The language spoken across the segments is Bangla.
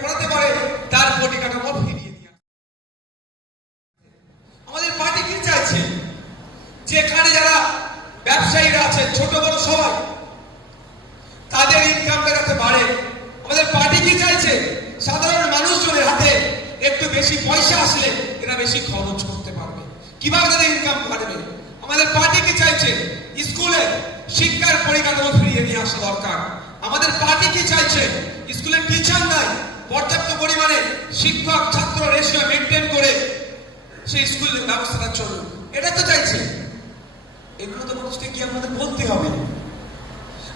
পড়াতে পারে তার পরিকাঠামো ফিরিয়ে দিয়ে। আমাদের পার্টি কি চাইছে? যেখানে যারা ব্যবসায়ীরা আছে, ছোট বড় সবাই, তাদের ইনকামটা যাতে বাড়ে। আমাদের পার্টি কি চাইছে? সাধারণ মানুষজনের হাতে একটু বেশি পয়সা আসলে এরা বেশি খরচ করতে পারবে। কিভাবে তাদের ইনকাম বাড়বে? আমাদের পার্টি কি চাইছে? স্কুলে শিক্ষার পরিকাঠামো ফিরিয়ে নিয়ে আসা দরকার। আমাদের পার্টি কি চাইছে? স্কুলে টিচার নাই, পর্যাপ্ত পরিমাণে শিক্ষক ছাত্র রেশিও মেনটেন করে সেই স্কুল ব্যবস্থাটা চলুক, এটা তো চাইছে। এগুলো তো মানুষকে কি আমাদের বলতে হবে।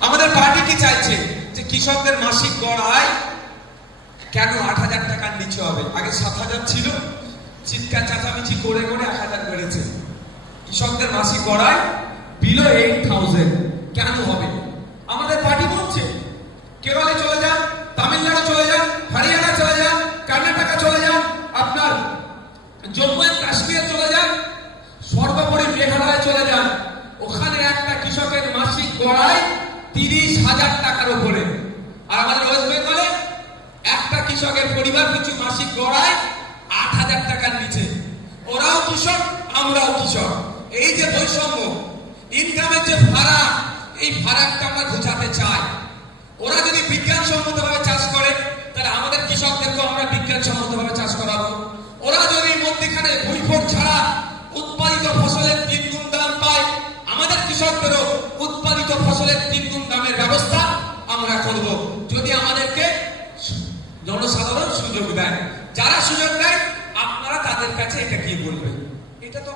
আমাদের পার্টি কি চাইছে? যে কৃষকদের মাসিক গড় আয় কেন 8,000 টাকার নিচে হবে? আগে 7,000 ছিল, চিৎকার চাচামিচি করে করে 1,000 বেড়েছে। কৃষকদের মাসিক গড় আয় বিলো 8,000 কেন হবে? আমাদের পার্টি বলছে কেরলে চলে যান, তামিলনাড়ু চলে যান, হরিয়ানা চলে যান, কর্ণাটকা চলে যান, আপনার জম্মু এন্ড কাশ্মীর চলে যান, সর্বোপরি মেঘালয় চলে যান। ওখানে একটা কৃষকের মাসিক গড় আয় 30,000 টাকার উপরে। আর আমাদের ওয়েস্ট বেঙ্গলে একটা কৃষকের পরিবার পিছু মাসিক গড় আয় 8,000 টাকার নিচে। ওরাও কৃষক, আমরাও কৃষক। এই যে বৈষম্য, ইনকামের যে ফারাক, এই ফারাকটা আমরা ঘুচাতে চাই। ওরা যদি বিজ্ঞানসম্মতভাবে চাষ করে, তাহলে আমাদের কৃষকদেরকে আমরা বিজ্ঞানসম্মতভাবে চাষ করাবো। ওরা যদি মধ্যখানে ভুইফোট ছাড়া উৎপাদিত ফসলের 3 গুণ দাম পায়, আমাদের কৃষকদেরও উৎপাদিত ফসলের 3 গুণ দামের ব্যবস্থা আমরা করব, যদি আমাদেরকে জনসাধারণ সুযোগ দেয়। যারা সুযোগ দেয় আপনারা তাদের কাছে এটা কি বলবেন? এটা তো